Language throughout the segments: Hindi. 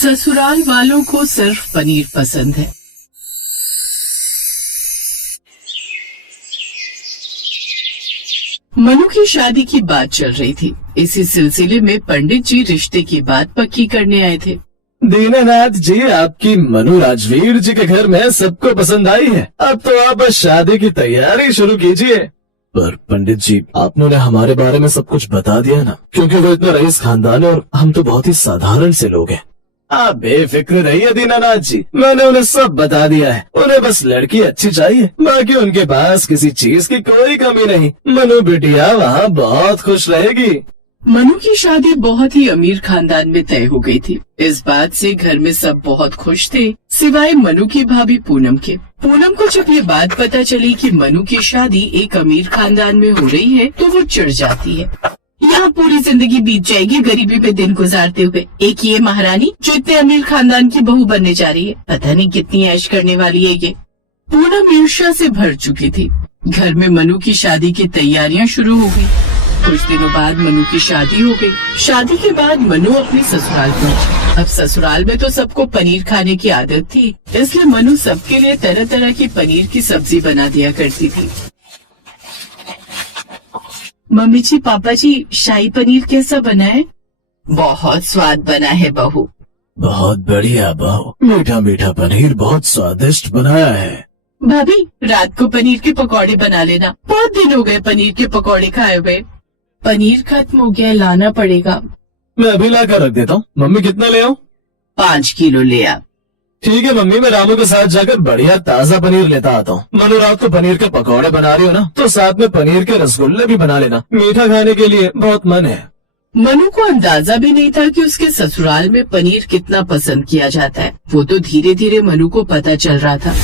ससुराल वालों को सिर्फ पनीर पसंद है। मनु की शादी की बात चल रही थी। इसी सिलसिले में पंडित जी रिश्ते की बात पक्की करने आए थे। दीनानाथ जी, आपकी मनु राजवीर जी के घर में सबको पसंद आई है। अब तो आप बस शादी की तैयारी शुरू कीजिए। पर पंडित जी, आपने हमारे बारे में सब कुछ बता दिया ना, क्योंकि वो इतना रईस खानदान है और हम तो बहुत ही साधारण से लोग हैं। आप बेफिक्र रहिए दीनानाथ जी, मैंने उन्हें सब बता दिया है। उन्हें बस लड़की अच्छी चाहिए, बाकी उनके पास किसी चीज की कोई कमी नहीं। मनु बिटिया वहाँ बहुत खुश रहेगी। मनु की शादी बहुत ही अमीर खानदान में तय हो गई थी। इस बात से घर में सब बहुत खुश थे, सिवाय मनु की भाभी पूनम के। पूनम को जब ये बात पता चली कि मनु की शादी एक अमीर खानदान में हो रही है तो वो चिढ़ जाती है। यहाँ पूरी जिंदगी बीत जाएगी गरीबी में दिन गुजारते हुए। एक ये महारानी जो इतने अमीर खानदान की बहू बनने जा रही है, पता नहीं कितनी ऐश करने वाली है ये। पूनम ईर्ष्या से भर चुकी थी। घर में मनु की शादी की तैयारियां शुरू हो गई। कुछ दिनों बाद मनु की शादी हो गई। शादी के बाद मनु अपनी ससुराल पहुंची। अब ससुराल में तो सबको पनीर खाने की आदत थी, इसलिए मनु सबके लिए तरह तरह की पनीर की सब्जी बना दिया करती थी। मम्मी जी, पापा जी, शाही पनीर कैसा बना है? बहुत स्वाद बना है बहू। बहुत बढ़िया बहू, मीठा मीठा पनीर बहुत स्वादिष्ट बनाया है। भाभी, रात को पनीर के पकौड़े बना लेना, बहुत दिन हो गए पनीर के पकौड़े खाए हुए। पनीर खत्म हो गया, लाना पड़ेगा। मैं अभी ला कर रख देता हूँ। मम्मी, कितना ले आऊँ? 5 किलो ले आ। ठीक है मम्मी, मैं रामू के साथ जाकर बढ़िया ताजा पनीर लेता आता हूँ। मनु रात को पनीर के पकौड़े बना रही हो ना, तो साथ में पनीर के रसगुल्ले भी बना लेना। मीठा खाने के लिए बहुत मन है। मनु को अंदाजा भी नहीं था कि उसके ससुराल में पनीर कितना पसंद किया जाता है। वो तो धीरे धीरे मनु को पता चल रहा था।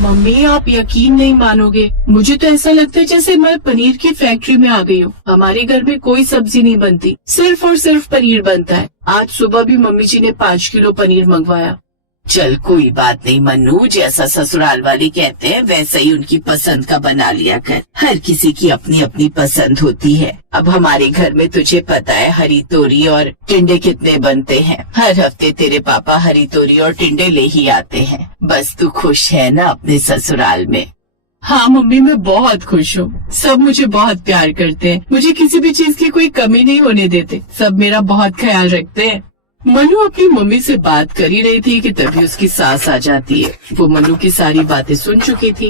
मम्मी, आप यकीन नहीं मानोगे, मुझे तो ऐसा लगता है जैसे मैं पनीर की फैक्ट्री में आ गई हूँ। हमारे घर में कोई सब्जी नहीं बनती, सिर्फ और सिर्फ पनीर बनता है। आज सुबह भी मम्मी जी ने 5 किलो पनीर मंगवाया। चल कोई बात नहीं मनु, जैसा ससुराल वाले कहते हैं वैसा ही उनकी पसंद का बना लिया कर। हर किसी की अपनी अपनी पसंद होती है। अब हमारे घर में तुझे पता है हरी तोरी और टिंडे कितने बनते हैं। हर हफ्ते तेरे पापा हरी तोरी और टिंडे ले ही आते हैं। बस तू खुश है ना अपने ससुराल में? हाँ मम्मी, मैं बहुत खुश हूँ। सब मुझे बहुत प्यार करते हैं, मुझे किसी भी चीज की कोई कमी नहीं होने देते। सब मेरा बहुत ख्याल रखते हैं। मनु अपनी मम्मी से बात कर ही रही थी कि तभी उसकी सास आ जाती है। वो मनु की सारी बातें सुन चुकी थी।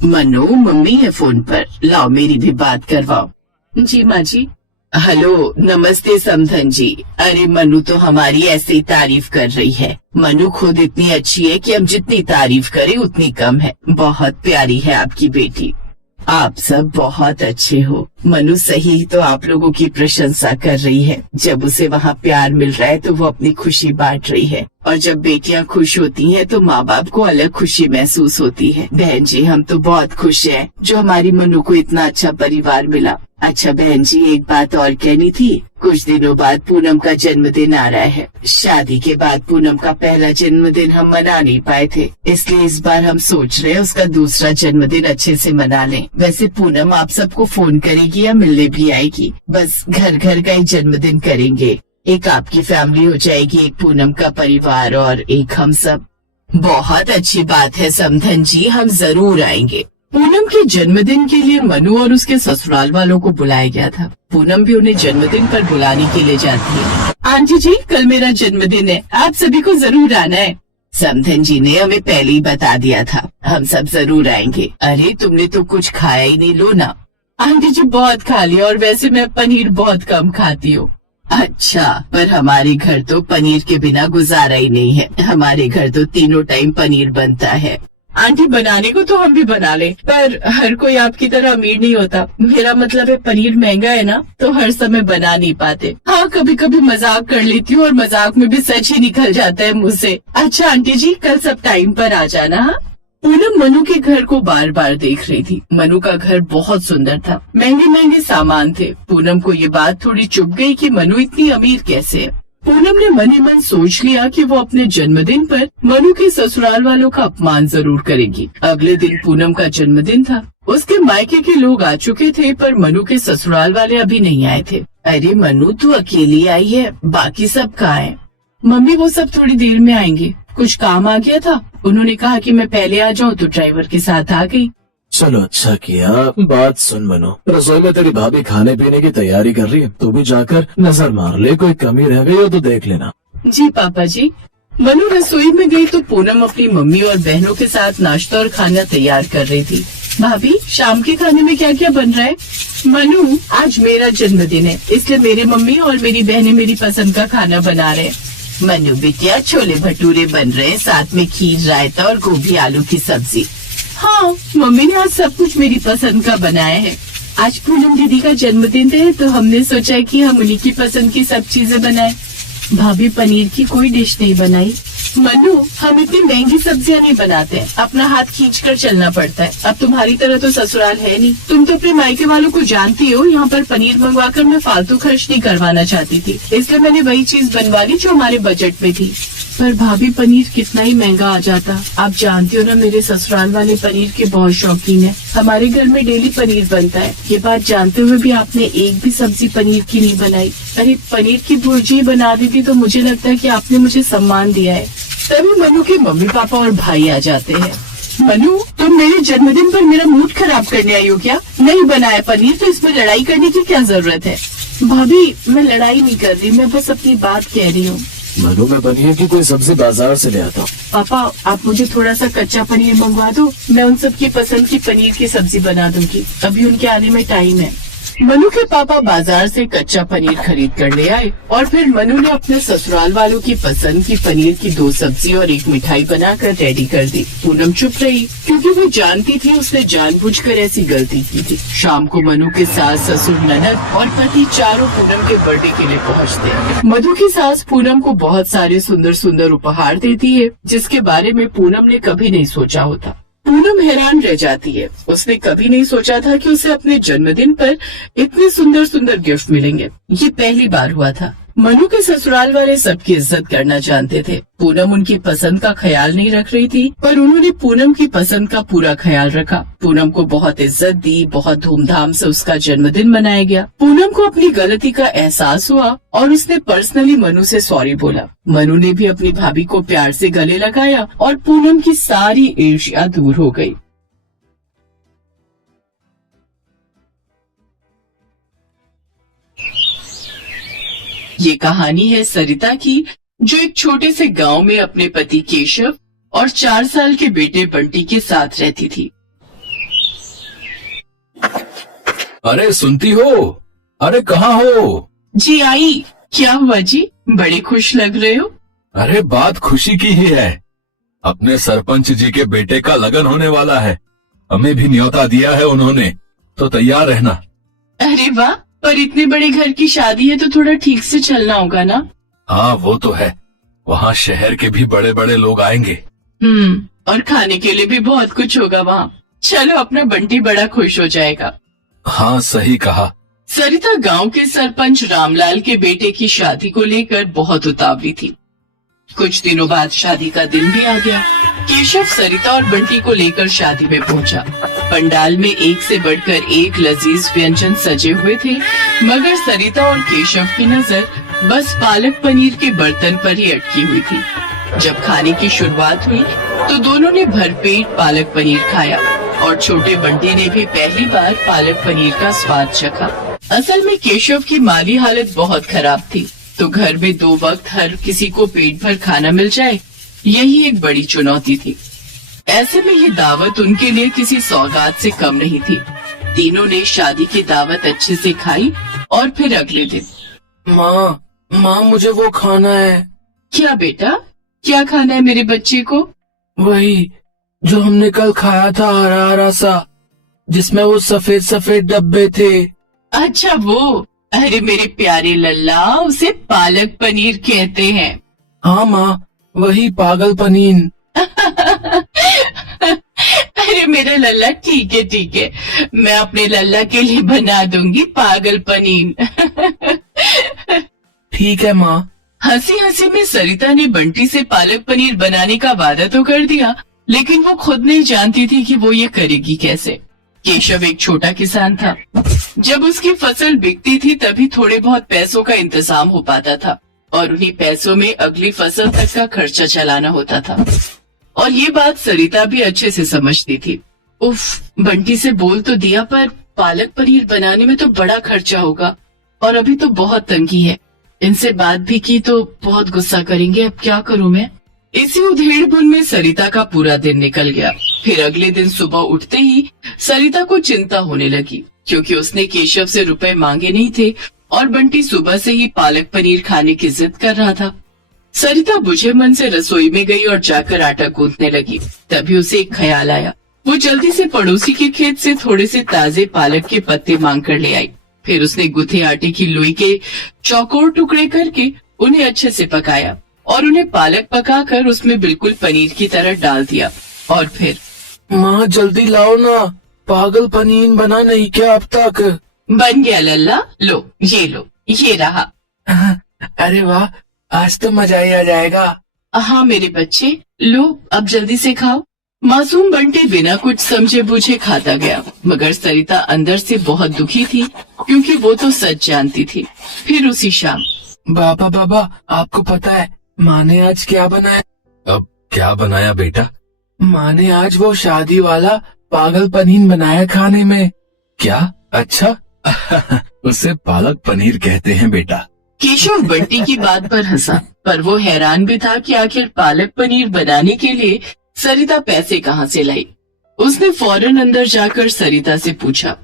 मनु, मम्मी है फोन पर, लाओ मेरी भी बात करवाओ। जी माँ जी। हेलो, नमस्ते समधन जी। अरे मनु तो हमारी ऐसे ही तारीफ कर रही है। मनु खुद इतनी अच्छी है कि हम जितनी तारीफ करें उतनी कम है। बहुत प्यारी है आपकी बेटी। आप सब बहुत अच्छे हो। मनु सही तो आप लोगों की प्रशंसा कर रही है। जब उसे वहाँ प्यार मिल रहा है तो वो अपनी खुशी बांट रही है, और जब बेटियाँ खुश होती हैं तो माँ बाप को अलग खुशी महसूस होती है। बहन जी, हम तो बहुत खुश हैं जो हमारी मनु को इतना अच्छा परिवार मिला। अच्छा बहन जी, एक बात और कहनी थी। कुछ दिनों बाद पूनम का जन्मदिन आ रहा है। शादी के बाद पूनम का पहला जन्मदिन हम मना नहीं पाए थे, इसलिए इस बार हम सोच रहे हैं उसका दूसरा जन्मदिन अच्छे से मना लें। वैसे पूनम आप सबको फोन करेगी या मिलने भी आएगी? बस घर घर का ही जन्मदिन करेंगे। एक आपकी फैमिली हो जाएगी, एक पूनम का परिवार और एक हम सब। बहुत अच्छी बात है समधन जी, हम जरूर आएंगे। पूनम के जन्मदिन के लिए मनु और उसके ससुराल वालों को बुलाया गया था। पूनम भी उन्हें जन्मदिन पर बुलाने के लिए जाती है। आंटी जी, कल मेरा जन्मदिन है, आप सभी को जरूर आना है। समधन जी ने हमें पहले ही बता दिया था, हम सब जरूर आएंगे। अरे तुमने तो कुछ खाया ही नहीं, लो ना। आंटी जी बहुत खा लिया, और वैसे मैं पनीर बहुत कम खाती हूँ। अच्छा, पर हमारे घर तो पनीर के बिना गुजारा ही नहीं है। हमारे घर तो तीनों टाइम पनीर बनता है। आंटी, बनाने को तो हम भी बना ले, पर हर कोई आपकी तरह अमीर नहीं होता। मेरा मतलब है पनीर महंगा है ना, तो हर समय बना नहीं पाते। हाँ, कभी कभी मजाक कर लेती हूँ और मजाक में भी सच ही निकल जाता है मुँह से। अच्छा आंटी जी, कल सब टाइम पर आ जाना। हाँ। पूनम मनु के घर को बार बार देख रही थी। मनु का घर बहुत सुंदर था, महंगे महंगे सामान थे। पूनम को ये बात थोड़ी चुभ गई कि मनु इतनी अमीर कैसे है। पूनम ने मन ही मन सोच लिया कि वो अपने जन्मदिन पर मनु के ससुराल वालों का अपमान जरूर करेगी। अगले दिन पूनम का जन्मदिन था। उसके मायके के लोग आ चुके थे, पर मनु के ससुराल वाले अभी नहीं आए थे। अरे मनु, तू अकेली आई है, बाकी सब कहाँ है? मम्मी वो सब थोड़ी देर में आएंगे, कुछ काम आ गया था, उन्होंने कहा कि मैं पहले आ जाऊं तो ड्राइवर के साथ आ गई। चलो अच्छा किया। बात सुन मनु, रसोई में तेरी भाभी खाने पीने की तैयारी कर रही है, तू भी जाकर नजर मार ले, कोई कमी रह गई हो तो देख लेना। जी पापा जी। मनु रसोई में गई तो पूनम अपनी मम्मी और बहनों के साथ नाश्ता और खाना तैयार कर रही थी। भाभी शाम के खाने में क्या क्या बन रहा है? मनु आज मेरा जन्मदिन है, इसलिए मेरी मम्मी और मेरी बहनें मेरी पसंद का खाना बना रहे हैं। मनु बिटिया छोले भटूरे बन रहे हैं, साथ में खीर, रायता और गोभी आलू की सब्जी। हाँ मम्मी ने आज सब कुछ मेरी पसंद का बनाया है। आज पूनम दीदी का जन्मदिन है तो हमने सोचा कि हम उन्हीं की पसंद की सब चीजें बनाएं। भाभी पनीर की कोई डिश नहीं बनाई। मनु हम इतनी महंगी सब्जियां नहीं बनाते हैं, अपना हाथ खींचकर चलना पड़ता है। अब तुम्हारी तरह तो ससुराल है नहीं, तुम तो अपने मायके वालों को जानती हो। यहाँ पर पनीर मंगवाकर मैं फालतू खर्च नहीं करवाना चाहती थी, इसलिए मैंने वही चीज बनवा ली जो हमारे बजट में थी। पर भाभी पनीर कितना ही महंगा आ जाता। आप जानती हो ना मेरे ससुराल वाले पनीर के बहुत शौकीन है, हमारे घर में डेली पनीर बनता है। ये बात जानते हुए भी आपने एक भी सब्जी पनीर की नहीं बनाई। अरे पनीर की भुर्जी बना दी थी तो मुझे लगता है कि आपने मुझे सम्मान दिया है। तभी मनु के मम्मी पापा और भाई आ जाते हैं। मनु तुम मेरे जन्मदिन पर मेरा मूड खराब करने आई हो क्या? नहीं बनाया पनीर तो इसमें लड़ाई करने की क्या जरूरत है? भाभी मैं लड़ाई नहीं कर रही, मैं बस अपनी बात कह रही हूँ। मनु मैं पनीर की कोई सब्जी बाजार से ले आता हूँ। पापा आप मुझे थोड़ा सा कच्चा पनीर मंगवा दो, मैं उन सब की पसंद की पनीर की सब्जी बना दूंगी, अभी उनके आने में टाइम है। मनु के पापा बाजार से कच्चा पनीर खरीद कर ले आए और फिर मनु ने अपने ससुराल वालों की पसंद की पनीर की 2 सब्जी और 1 मिठाई बनाकर रेडी कर दी। पूनम चुप रही क्योंकि वो जानती थी उसने जानबूझकर ऐसी गलती की थी। शाम को मनु के सास, ससुर, ननद और पति चारों पूनम के बर्थडे के लिए पहुँचते। मधु की सास पूनम को बहुत सारे सुंदर सुंदर उपहार देती है जिसके बारे में पूनम ने कभी नहीं सोचा होता। पूनम हैरान रह जाती है, उसने कभी नहीं सोचा था कि उसे अपने जन्मदिन पर इतने सुंदर सुंदर गिफ्ट मिलेंगे। ये पहली बार हुआ था। मनु के ससुराल वाले सबकी इज्जत करना जानते थे। पूनम उनकी पसंद का ख्याल नहीं रख रही थी, पर उन्होंने पूनम की पसंद का पूरा ख्याल रखा। पूनम को बहुत इज्जत दी, बहुत धूमधाम से उसका जन्मदिन मनाया गया। पूनम को अपनी गलती का एहसास हुआ और उसने पर्सनली मनु से सॉरी बोला। मनु ने भी अपनी भाभी को प्यार से गले लगाया और पूनम की सारी ईर्ष्या दूर हो गई। ये कहानी है सरिता की, जो एक छोटे से गांव में अपने पति केशव और 4 साल के बेटे बंटी के साथ रहती थी। अरे सुनती हो? अरे कहाँ हो? जी आई। क्या हुआ जी, बड़े खुश लग रहे हो? अरे बात खुशी की ही है। अपने सरपंच जी के बेटे का लगन होने वाला है, हमें भी न्योता दिया है उन्होंने, तो तैयार रहना। अरे वाह, पर इतने बड़े घर की शादी है तो थोड़ा ठीक से चलना होगा ना? हाँ वो तो है, वहाँ शहर के भी बड़े बड़े लोग आएंगे। और खाने के लिए भी बहुत कुछ होगा वहाँ। चलो अपना बंटी बड़ा खुश हो जाएगा। हाँ सही कहा। सरिता गांव के सरपंच रामलाल के बेटे की शादी को लेकर बहुत उतावली थी। कुछ दिनों बाद शादी का दिन भी आ गया। केशव सरिता और बंटी को लेकर शादी में पहुंचा। पंडाल में एक से बढ़कर एक लजीज व्यंजन सजे हुए थे, मगर सरिता और केशव की नजर बस पालक पनीर के बर्तन पर ही अटकी हुई थी। जब खाने की शुरुआत हुई तो दोनों ने भरपेट पालक पनीर खाया और छोटे बंटी ने भी पहली बार पालक पनीर का स्वाद चखा। असल में केशव की माली हालत बहुत खराब थी, तो घर में 2 वक्त हर किसी को पेट भर खाना मिल जाए, यही एक बड़ी चुनौती थी। ऐसे में ये दावत उनके लिए किसी सौगात से कम नहीं थी। तीनों ने शादी की दावत अच्छे से खाई और फिर अगले दिन, माँ मुझे वो खाना है। क्या बेटा, क्या खाना है मेरे बच्चे को? वही जो हमने कल खाया था, हरा हरा सा, जिसमें वो सफेद सफेद डब्बे थे। अच्छा वो, अरे मेरे प्यारे लल्ला, उसे पालक पनीर कहते हैं। हाँ माँ, वही पागल पनीर। अरे मेरा लल्ला, ठीक है, मैं अपने लल्ला के लिए बना दूंगी पागल पनीर। ठीक है माँ। हंसी हंसी में सरिता ने बंटी से पालक पनीर बनाने का वादा तो कर दिया, लेकिन वो खुद नहीं जानती थी कि वो ये करेगी कैसे। केशव एक छोटा किसान था। जब उसकी फसल बिकती थी तभी थोड़े बहुत पैसों का इंतजाम हो पाता था और उन्हीं पैसों में अगली फसल तक का खर्चा चलाना होता था। और ये बात सरिता भी अच्छे से समझती थी। उफ, बंटी से बोल तो दिया, पर पालक पनीर बनाने में तो बड़ा खर्चा होगा और अभी तो बहुत तंगी है। इनसे बात भी की तो बहुत गुस्सा करेंगे, अब क्या करूं मैं। इसी उधेड़-बुन में सरिता का पूरा दिन निकल गया। फिर अगले दिन सुबह उठते ही सरिता को चिंता होने लगी, क्योंकि उसने केशव से रुपए मांगे नहीं थे और बंटी सुबह से ही पालक पनीर खाने की जिद कर रहा था। सरिता बुझे मन से रसोई में गई और जाकर आटा गूंथने लगी। तभी उसे एक ख्याल आया। वो जल्दी से पड़ोसी के खेत से थोड़े से ताजे पालक के पत्ते मांग कर ले आई। फिर उसने गुथे आटे की लोई के चौकोर टुकड़े करके उन्हें अच्छे से पकाया और उन्हें पालक पकाकर उसमें बिल्कुल पनीर की तरह डाल दिया। और फिर, माँ जल्दी लाओ ना, पागल पनीर बना नहीं क्या अब तक? बन गया लल्ला, लो ये रहा। अरे वाह, आज तो मजा ही आ जाएगा। हाँ मेरे बच्चे, लो अब जल्दी से खाओ। मासूम बंटी बिना कुछ समझे बूझे खाता गया, मगर सरिता अंदर से बहुत दुखी थी, क्योंकि वो तो सच जानती थी। फिर उसी शाम, बाबा आपको पता है माँ ने आज क्या बनाया? अब क्या बनाया बेटा? माँ ने आज वो शादी वाला पागल पनीर बनाया खाने में। क्या? अच्छा उसे पालक पनीर कहते हैं बेटा। केशव बंटी की बात पर हंसा, पर वो हैरान भी था कि आखिर पालक पनीर बनाने के लिए सरिता पैसे कहाँ से लाई। उसने फौरन अंदर जाकर सरिता से पूछा,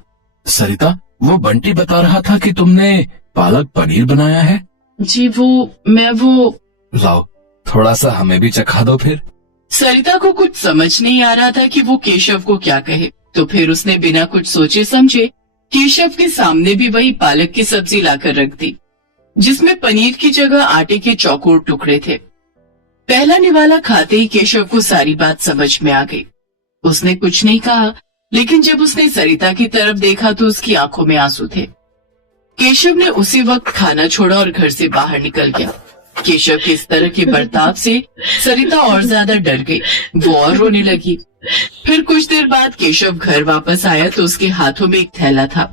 सरिता, वो बंटी बता रहा था कि तुमने पालक पनीर बनाया है। जी मैं लाओ, थोड़ा सा हमें भी चखा दो फिर। सरिता को कुछ समझ नहीं आ रहा था कि वो केशव को क्या कहे, तो फिर उसने बिना कुछ सोचे समझे केशव के सामने भी वही पालक की सब्जी लाकर रख दी, जिसमें पनीर की जगह आटे के चौकोर टुकड़े थे। पहला निवाला खाते ही केशव को सारी बात समझ में आ गई। उसने कुछ नहीं कहा, लेकिन जब उसने सरिता की तरफ देखा तो उसकी आंखों में आंसू थे। केशव ने उसी वक्त खाना छोड़ा और घर से बाहर निकल गया। केशव के इस तरह के बर्ताव से सरिता और ज्यादा डर गई, वो और रोने लगी। फिर कुछ देर बाद केशव घर वापस आया तो उसके हाथों में एक थैला था।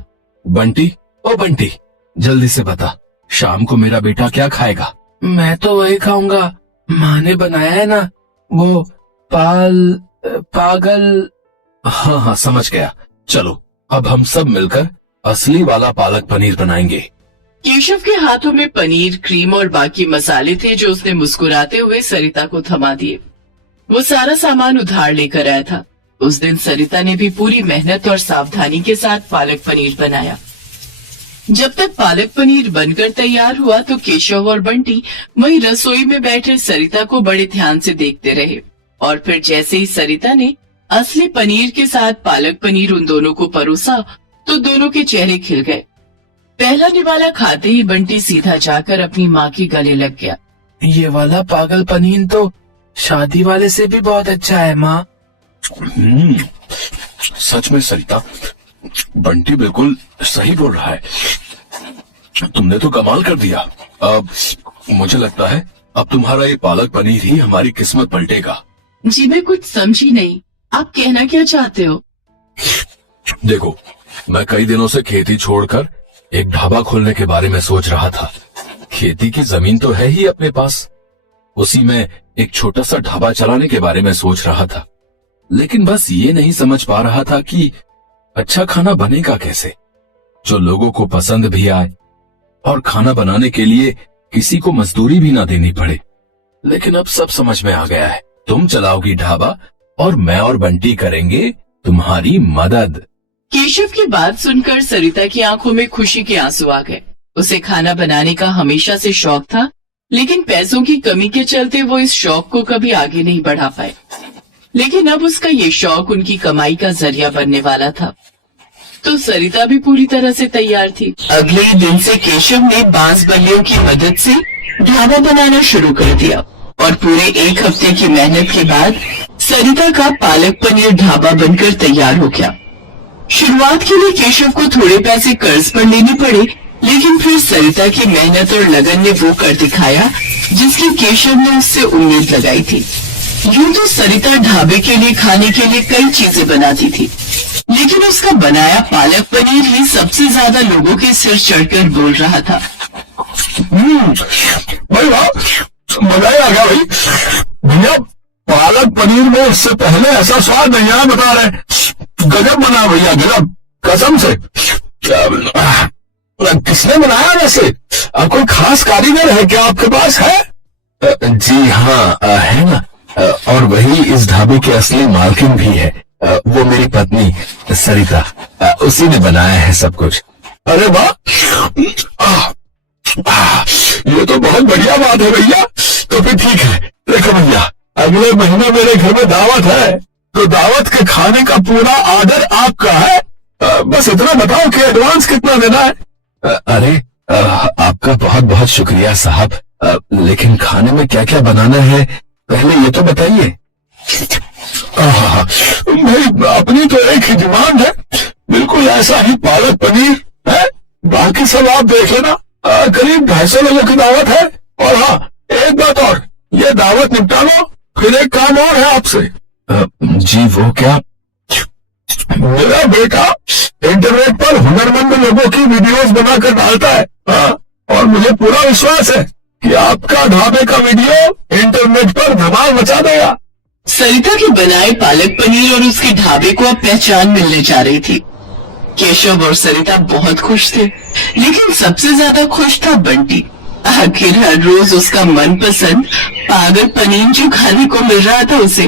बंटी, ओ बंटी, जल्दी से बता, शाम को मेरा बेटा क्या खाएगा? मैं तो वही खाऊंगा, माँ ने बनाया है ना, वो पागल। हाँ समझ गया। चलो अब हम सब मिलकर असली वाला पालक पनीर बनाएंगे। केशव के हाथों में पनीर, क्रीम और बाकी मसाले थे, जो उसने मुस्कुराते हुए सरिता को थमा दिए। वो सारा सामान उधार लेकर आया था। उस दिन सरिता ने भी पूरी मेहनत और सावधानी के साथ पालक पनीर बनाया। जब तक पालक पनीर बनकर तैयार हुआ तो केशव और बंटी वहीं रसोई में बैठे सरिता को बड़े ध्यान से देखते रहे। और फिर जैसे ही सरिता ने असली पनीर के साथ पालक पनीर उन दोनों को परोसा तो दोनों के चेहरे खिल गए। पहला निवाला खाते ही बंटी सीधा जाकर अपनी माँ के गले लग गया। ये वाला पागल पनीर तो शादी वाले से भी बहुत अच्छा है माँ। सच में सरिता, बंटी बिल्कुल सही बोल रहा है। तुमने तो कमाल कर दिया। अब मुझे लगता है अब तुम्हारा ये पालक पनीर ही हमारी किस्मत पलटेगा। जी मैं कुछ समझी नहीं, आप कहना क्या चाहते हो? देखो, मैं कई दिनों से खेती छोड़कर एक ढाबा खोलने के बारे में सोच रहा था। खेती की जमीन तो है ही अपने पास, उसी में एक छोटा सा ढाबा चलाने के बारे में सोच रहा था। लेकिन बस ये नहीं समझ पा रहा था कि अच्छा खाना बनेगा कैसे, जो लोगों को पसंद भी आए और खाना बनाने के लिए किसी को मजदूरी भी ना देनी पड़े। लेकिन अब सब समझ में आ गया है। तुम चलाओगी ढाबा और मैं और बंटी करेंगे तुम्हारी मदद। केशव की बात सुनकर सरिता की आंखों में खुशी के आंसू आ गए। उसे खाना बनाने का हमेशा से शौक था, लेकिन पैसों की कमी के चलते वो इस शौक को कभी आगे नहीं बढ़ा पाए। लेकिन अब उसका ये शौक उनकी कमाई का जरिया बनने वाला था, तो सरिता भी पूरी तरह से तैयार थी। अगले ही दिन से केशव ने बांस बल्लियों की मदद से ढाबा बनाना शुरू कर दिया और पूरे एक हफ्ते की मेहनत के बाद सरिता का पालक पनीर ढाबा बनकर तैयार हो गया। शुरुआत के लिए केशव को थोड़े पैसे कर्ज पर लेने पड़े, लेकिन फिर सरिता की मेहनत और लगन ने वो कर दिखाया जिसकी केशव ने उससे उम्मीद लगाई थी। यूं तो सरिता ढाबे के लिए खाने के लिए कई चीजें बनाती थी, लेकिन उसका बनाया पालक पनीर ही सबसे ज्यादा लोगों के सिर चढ़कर बोल रहा था। भाई वाह, मजा ही आ गया भाई। भैया पालक पनीर में इससे पहले ऐसा स्वाद नहीं आया, बता रहे। गजब बना भैया, गजब, कसम से। किसने बनाया वैसे? कोई खास कारीगर है क्या आपके पास है? जी हाँ, है ना। और वही इस ढाबे के असली मालकिन भी है। वो मेरी पत्नी सरिता, उसी ने बनाया है सब कुछ। अरे वाह, ये तो बहुत बढ़िया बात है भैया। तो फिर ठीक है, देखो भैया, अगले महीने मेरे घर में दावत है, तो दावत के खाने का पूरा ऑर्डर आपका है। बस इतना बताओ कि एडवांस कितना देना है। अरे आपका बहुत बहुत शुक्रिया साहब, लेकिन खाने में क्या क्या बनाना है पहले ये तो बताइए। भाई अपनी तो एक ही डिमांड है, बिल्कुल ऐसा ही पालक पनीर है, बाकी सब आप देख लेना। करीब 250 लोगों की दावत है। और हाँ, एक बात और, ये दावत निपटा लो, फिर एक काम और है आपसे। जी वो क्या? मेरा बेटा इंटरनेट पर हुनरमंद लोगों की वीडियोस बनाकर डालता है। और मुझे पूरा विश्वास है कि आपका ढाबे का वीडियो इंटरनेट पर धमाल मचा देगा। सरिता के बनाए पालक पनीर और उसके ढाबे को अब पहचान मिलने जा रही थी। केशव और सरिता बहुत खुश थे, लेकिन सबसे ज्यादा खुश था बंटी। आखिर हर रोज उसका मनपसंद पालक पनीर जो खाने को मिल रहा था उसे।